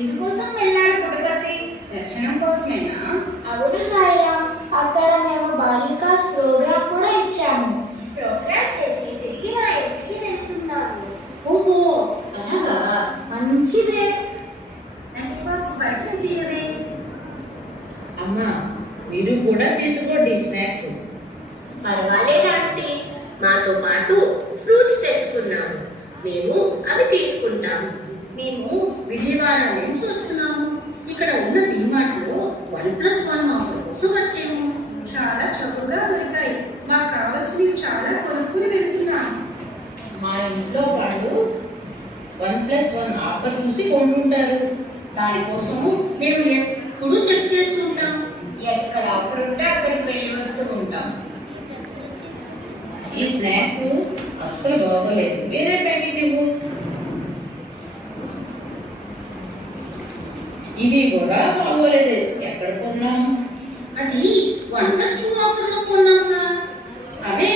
ఎందుకోసం వెళ్ళాడు పుట్టపర్తి? దర్శనం కోసమేనా? అవును సాయిరామ్, అక్కడ మేము బాలికాస్ ప్రోగ్రామ్ కూడా ఇచ్చాము. ప్రోగ్రామ్ చేసి తిరిగి మా ఇంటికి వెళ్తున్నాము. ఓహో అలాగా, మంచిదే. నెక్స్ట్ బాక్స్ బయట తీయవే. అమ్మా మీరు కూడా తీసుకోండి స్నాక్స్. పర్వాలేదు ఆంటీ, మాతో పాటు ఫ్రూట్స్ తెచ్చుకున్నాము, మేము అవి తీసుకుంటాము. మేము విజయవాడ నుంచి వస్తున్నాము. ఇక్కడ ఉన్న డిమార్ట్లో 1+1 ఆఫర్ కోసం వచ్చాము. చాలా చౌకగా దొరికాయి. మాకు కావాల్సినవి చాలా కొనుక్కుని వెళ్తున్నాము. మా ఇంట్లో వాళ్ళు 1+1 ఆఫర్ చూసి కొంటుంటారు. దానికోసము మేము ఎప్పుడు చెక్ చేస్తుంటాం. ఎక్కడ ఆఫర్ ఉంటే అక్కడికి వెళ్ళి వస్తూ ఉంటాం. ఈ స్నాక్స్ అస్సలు బాగోలేదు, వేరే ప్యాకెట్ ఇవ్వు. ఇవి కూడా బాగోలేదు, ఎక్కడ కొన్నాం? అది 1+2 ఆఫర్లో కొన్నాముగా. అదే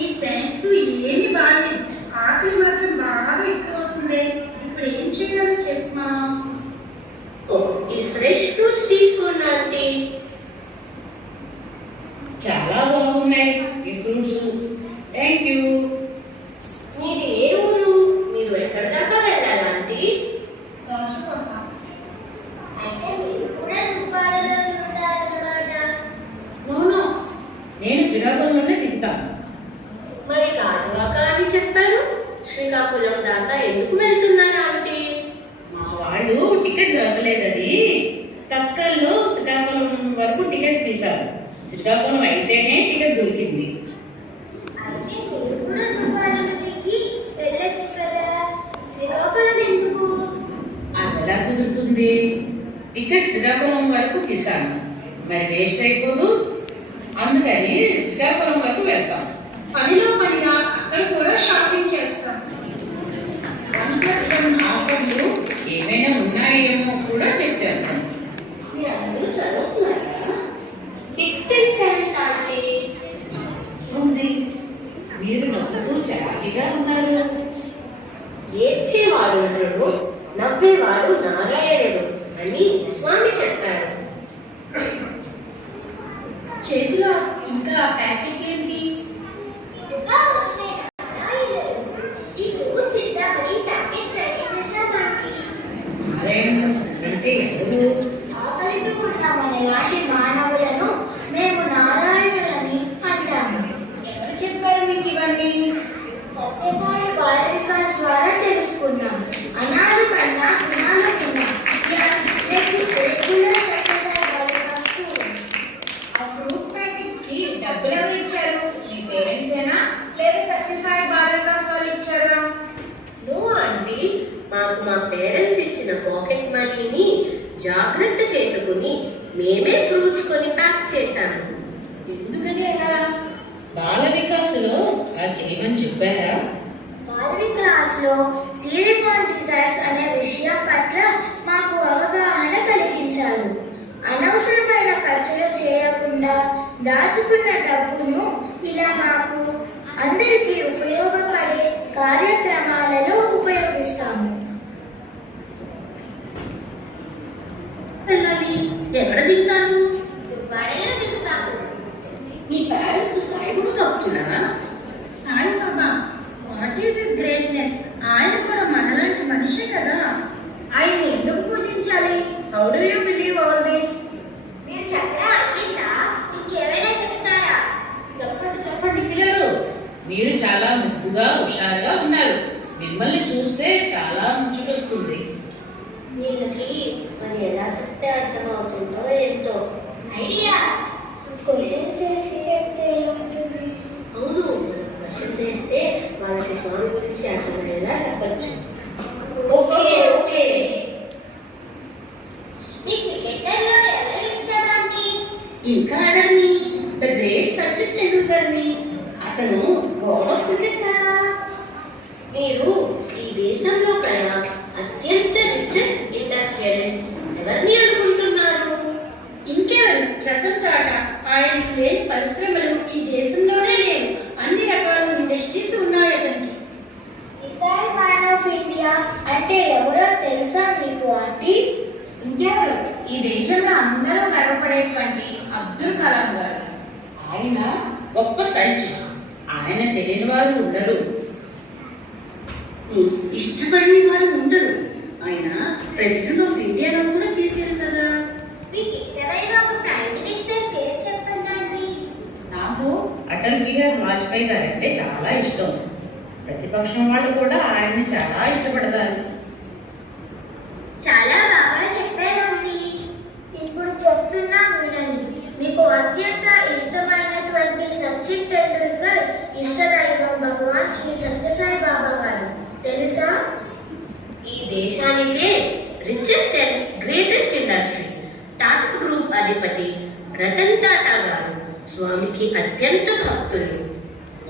ఈ స్నాక్స్ ఏమి బాగాలేదు. ఆకలి మాత్రం బాగా ఎక్కువ అవుతుంది. ఇప్పుడు ఏం చేయాలో చెప్పమా. ఈ ఫ్రెష్ ఫ్రూట్స్ తీసుకోండి ఆంటీ. చాలా బాగున్నాయి ఈ ఫ్రూట్స్, థ్యాంక్ యూ. మీది ఏ ఊరు? మీరు ఎక్కడి దాకా వెళ్ళాలి ఆంటీ? అయితే మీరు కూడా దుబ్బాడలో దిగుతారన్నమాట. నో, నేను శ్రీకాకుళంలోనే దిగుతాను. మరి గాజువాక అని చెప్పారు, శ్రీకాకుళం దాకా ఎందుకు వెళ్తున్నారు ఆంటీ? మా వాళ్ళు టికెట్ దొరకలేదని తత్కాల్లో శ్రీకాకుళం వరకు టికెట్ తీశారు. శ్రీకాకుళం అయితేనే టికెట్ దొరికింది. అయితే మీరు కూడా దుబ్బాడలో దిగి వెళ్ళొచ్చు కదా, శ్రీకాకుళం ఎందుకు? అది ఎలా కుదురుతుంది? టికెట్ శ్రీకాకుళం వరకు తీశాను, మరి వేస్ట్ అయిపోదు. అందుకని శ్రీకాకుళం వరకు వెళ్తాం. పనిలో పనిగా అక్కడ కూడా షాపింగ్ చేస్తాం. 1+1 ఆఫర్లు ఏమైనా ఉన్నాయేమో కూడా చెక్ చేస్తాను. మీరందరూ చదువుతున్నారా? 6th and 7th aunty. ఉంది, మీరు నవ్వుతూ చాటిగా ఉన్నారు. ఏడ్చేవాడు నరుడు, నవ్వేవాడు నారాయణుడు అని స్వామి చెప్పారు. చేతిలో ఇంకా ప్యాకెట్ ఏంటి? ఇంకా వచ్చాయి నారాయణులు. ఈ ఫ్రూట్స్ ఇద్దామని ప్యాకెట్స్ రెడీ చేశామండి. నారాయణ అంటే ఎవరు? ఆకలితో ఉన్న మనలాంటి మానవులను మేము నారాయణులని అంటాము. ఎవరు చెప్పారు మీకు ఇవన్నీ? సత్యసాయి బాల వికాస్ ద్వారా తెలుసుకున్నాం. అనాథ కన్నా గుణాలకున్నాం. Regular Sathya Sai Bala Vikas student. ఆ ఫ్రూట్ ప్యాకెట్స్ కి డబ్బులు ఎవరు ఇచ్చారు? మీ పేరెంట్సేనా లేదా సత్యసాయి బాలికాస్ వాళ్ళు ఇచ్చారా? నో ఆంటీ, మాకు మా పేరెంట్స్ ఇచ్చిన పాకెట్ మనీని జాగ్రత్త చేసుకుని మేమే ఫ్రూట్స్ కొని ప్యాక్ చేశాము. ఎందుకని అలా? బాల వికాసులో అలా చేయమని చెప్పారా? బాల వికాస్ లో సీరియల్ అలా దాచుకున్న డబ్బును ఇలా మాకు అందరికీ ఉపయోగపడే కార్యక్రమాలలో ఉపయోగిస్తాము. వెళ్ళాలి, ఎక్కడ దిగుతారు? దుబ్బాడలో దిగుతాము. మీ పేరెంట్స్ సాయిబాబా భక్తులా? Saibaba, what is his greatness? ఆయన కూడా మనలాంటి మనిషే కదా. ఆయన్ని ఎందుకు పూజించాలి? How do you believe all this? మీరు చక్కగా అడిగిందా? ఇంకేమైనా చెప్తారా? చెప్పండి పిల్లలు, మీరు చాలా ముద్దుగా హుషారుగా ఉన్నారు. మిమ్మల్ని చూస్తే చాలా ముచ్చుకొస్తుంది. వీళ్ళకి మరి ఎలా చెప్తే అర్థమవుతుందో ఏంటో. ఐడియా, క్వశ్చన్స్ వేసి చెప్తే ఏముంటుంది? అవును, వర్షం చేస్తే వాళ్ళకి స్వామి గురించి అర్థమయ్యేలా చెప్పచ్చు. Okay okay. నీకు లెటర్లో ఎవరు ఇష్టమండి? ఇంకా అడగని ద గ్రేట్ సచిన్ టెండూల్కర్ని. అతను గాడ్ ఆఫ్ క్రికెట్ కదా. మీరు ఈ దేశంలో కన్నా అత్యంత రిచెస్ట్ ఇండస్ట్రియలిస్ట్ ఎవరిని అనుకుంటున్నారు? ఇంకెవరు? రతన్ టాటా. ఆయనకు లేని పరిశ్రమలు ఈ దేశంలోనే లేవు. అన్ని రకాల ఇండస్ట్రీస్ ఉన్నాయి అతనికి. మిసైల్ మ్యాన్ ఆఫ్ ఇండియా అంటే ఎవరో తెలుసా మీకు ఆంటీ? ఇంకెవరు? ఈ దేశంలో అందరూ గర్వపడేటువంటి అబ్దుల్ కలాం గారు. ఆయన గొప్ప సైంటిస్ట్. ఆయన తెలియని వారు ఉండరు. ఇష్టపడని వారు ఉండరు. ఆయన ప్రెసిడెంట్ ఆఫ్ ఇండియాగా కూడా చేశారు కదా. మీకు ఇష్టమైన ఒక ప్రైమ్ మినిస్టర్ పేరు చెప్పండి ఆంటీ. నాకు అటల్ బిహారీ వాజ్పేయి గారు అంటే చాలా ఇష్టం. ప్రతిపక్షం వాళ్ళు కూడా ఆయన్ని చాలా ఇష్టపడతారు. చాలా బాగా చెప్పారండి. ఇప్పుడు చెప్తున్నా వినండి. మీకు అత్యంత ఇష్టమైనటువంటి సచిన్ టెండూల్కర్ ఇష్టదైవం భగవాన్ శ్రీ సత్యసాయి బాబా గారు తెలుసా? ఈ దేశానికే richest and greatest industry Tata group అధిపతి రతన్ టాటా గారు స్వామికి అత్యంత భక్తులు.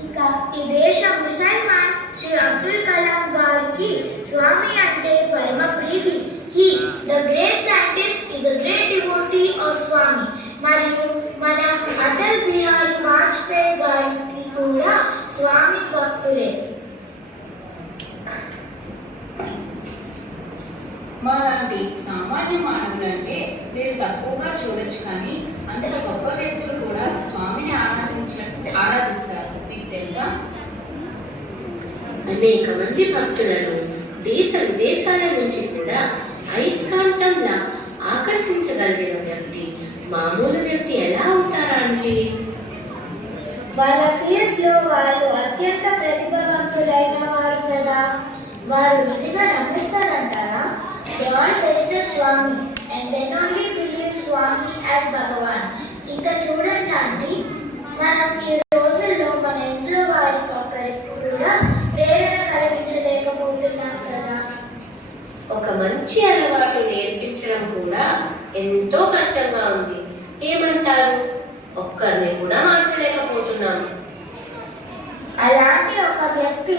ఇక ఈ దేశ మిసైల్ మ్యాన్ శ్రీ అబ్దుల్ కలాం గారికి స్వామి అంటే పరమ ప్రీతి. He, the great scientist, is a great devotee of Swami. మరియు మన అటల్ బిహారీ వాజ్పేయి గారికి కూడా స్వామి భక్తులే. మా లాంటి సామాన్య మానవులంటే మీరు తక్కువగా చూడొచ్చు, కానీ అంతట గొప్ప వ్యక్తులు కూడా స్వామిని ఆరాధిస్తారు. మీకు తెలుసా? అనేక మంది భక్తులను దేశ విదేశాల నుంచి కూడా అయస్కాంతంలా ఆకర్షించగలిగిన వ్యక్తి మామూలు వ్యక్తి ఎలా ఉంటారంటే? వాళ్ళ ఫీల్డ్స్ లో వాళ్ళు అత్యంత ప్రతిభావంతులైన వారు కదా. వారు నిజంగా నమ్మిస్తారంటారా? They all trusted Swami and then only believe Swami as Bhagavan. ఇంకా చూడండి ఆంటీ, మనం ఈ రోజుల్లో మన ఇంట్లో వారికి ఒకరికి కూడా ప్రేరణ కలిగించలేకపోతున్నాం కదా. ఒక మంచి అలవాటు నేర్పించడం కూడా ఎంతో కష్టంగా ఉంది. ఏమంటారు? ఒక్కరిని కూడా మార్చలేకపోతున్నాము. అలాంటి ఒక వ్యక్తి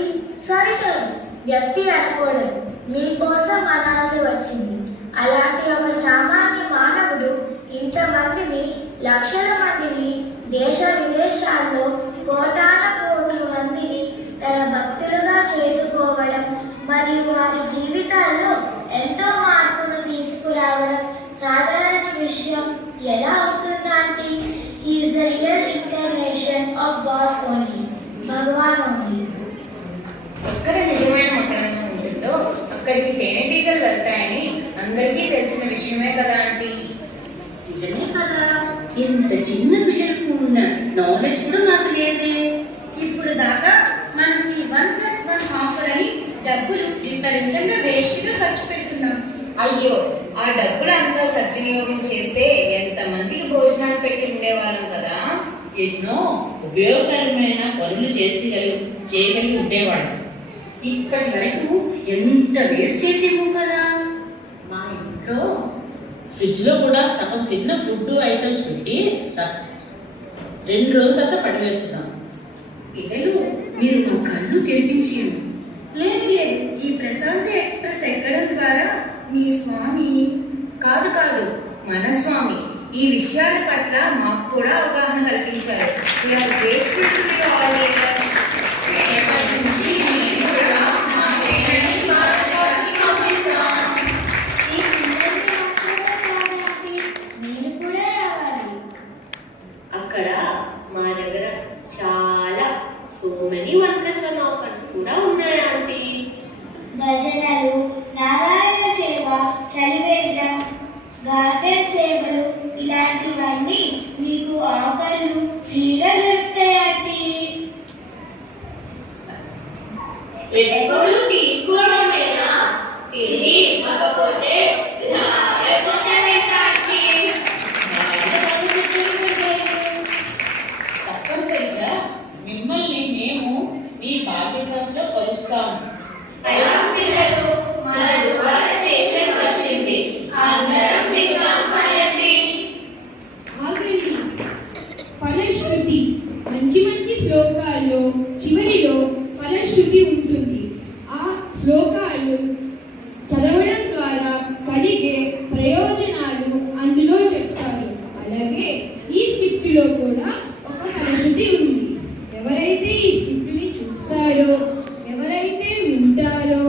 వ్యక్తి అనకూడదు, మీకోసం అనాల్సి వచ్చింది. అలాంటి ఒక సామాన్య మానవుడు ఇంతమందిని, లక్షల మందిని, దేశ విదేశాల్లో కోటాన కోట్ల మందిని తన భక్తులుగా చేసుకోవడం మరియు వారి జీవితాల్లో ఎంతో మార్పును తీసుకురావడం సాధారణ విషయం ఎలా అవుతుందంటే? He is the real incarnation of God only, Bhagavan only. ఎక్కడ నిజమైన మకరందం ఉంటుందో అక్కడికి తేనెటీగలు వెళ్తాయని అందరికీ తెలిసిన విషయమే కదా ఆంటీ. నిజమే కదా. ఇంత చిన్న పిల్లలకు ఉన్న నాలెడ్జ్ కూడా మాకు లేదే. ఇప్పుడు దాకా మనం ఈ 1+1 ఆఫర్ అని డబ్బులు విపరీతంగా వేస్ట్గా ఖర్చు పెడుతున్నాం. అయ్యో, ఆ డబ్బులంతా సద్వినియోగం చేస్తే ఎంతమందికి భోజనాలు పెట్టి ఉండేవాళ్ళం కదా. ఎన్నో ఉపయోగకరమైన పనులు చేయగలిగి ఉండేవాడు. ఇప్పటి వరకు ఎంత వేస్ట్ చేసేమో కదా. మా ఇంట్లో ఫ్రిడ్జ్ లో కూడా సగం తిన్న ఫుడ్ ఐటమ్స్ పెట్టి 2 రోజుల తర్వాత పడివేస్తున్నాం. పిల్లలు, మీరు మా కళ్ళు తెరిపించారు. లేదు లేదు, ఈ ప్రశాంతి ఎక్స్ప్రెస్ ఎక్కడం ద్వారా మీ స్వామి కాదు మన స్వామి ఈ విషయాల పట్ల మాకు కూడా అవగాహన కల్పించారు. We are grateful to you all here. రేపటి నుంచి మేము కూడా మా పేరెంట్ని భారత క్లాస్కి పంపిస్తాం. ఈ పిల్లల్ని మాత్రమే మీరు కూడా రావాలి. అక్కడ మా దగ్గర చాలా సో మెనీ 1+1 ఆఫర్స్ కూడా ఉన్నాయి ఆంటీ. భజనలు, నారాయణ సేవ, చలివేయడం, గార్డెన్ సేవలు ఇలాంటివన్నీ మీకు ఆఫర్లు ఫ్రీగా దొరుకుతాయి ఆంటీ. ఎప్పుడు తీసుకోవడమేనా, తిరిగి ఇవ్వకపోతే తప్పనిసరిగా మిమ్మల్ని మేము మీ భాగ్య క్లాస్లో కలుస్తాము. పిల్లలు మన దుబారా స్టేషన్ వచ్చింది, అందరం దిగుదాం పదండి. ఆగండి. ఫలశ్రుతి మంచి మంచి శ్లోకాల్లో చివరిలో ఫలశ్రుతి ఉంటుంది. ఆ శ్లోకాలు చదవడం ద్వారా కలిగే ప్రయోజనాలు అందులో చెప్తారు. అలాగే ఈ స్క్రిప్టులో కూడా ఒక ఫలశ్రుతి ఉంది. ఎవరైతే ఈ స్క్రిప్టుని చూస్తారో, ఎవరైతే వింటారో,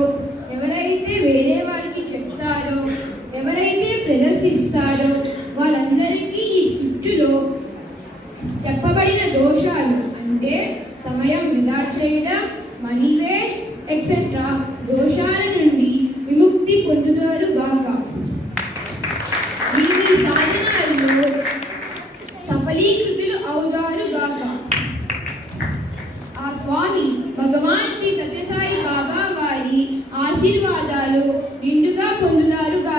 ఎవరైతే వేరే వాళ్ళకి చెప్తారో, ఎవరైతే ప్రదర్శిస్తారో వాళ్ళందరికీ ఈ స్క్రిప్టులో చెప్పబడిన దోషాలు అంటే సమయం వృధా చేయడం, మనీ వేస్ట్ ఎక్సెట్రా దోషాల నుండి విముక్తి పొందుతారు గాక. వీరి సాధనాల్లో సఫలీకృతులు అవుతారు గాక. ఆ స్వామి భగవాన్ శ్రీ సత్యసాయి బాబా వారి ఆశీర్వాదాలు నిండుగా పొందుతారు గాక.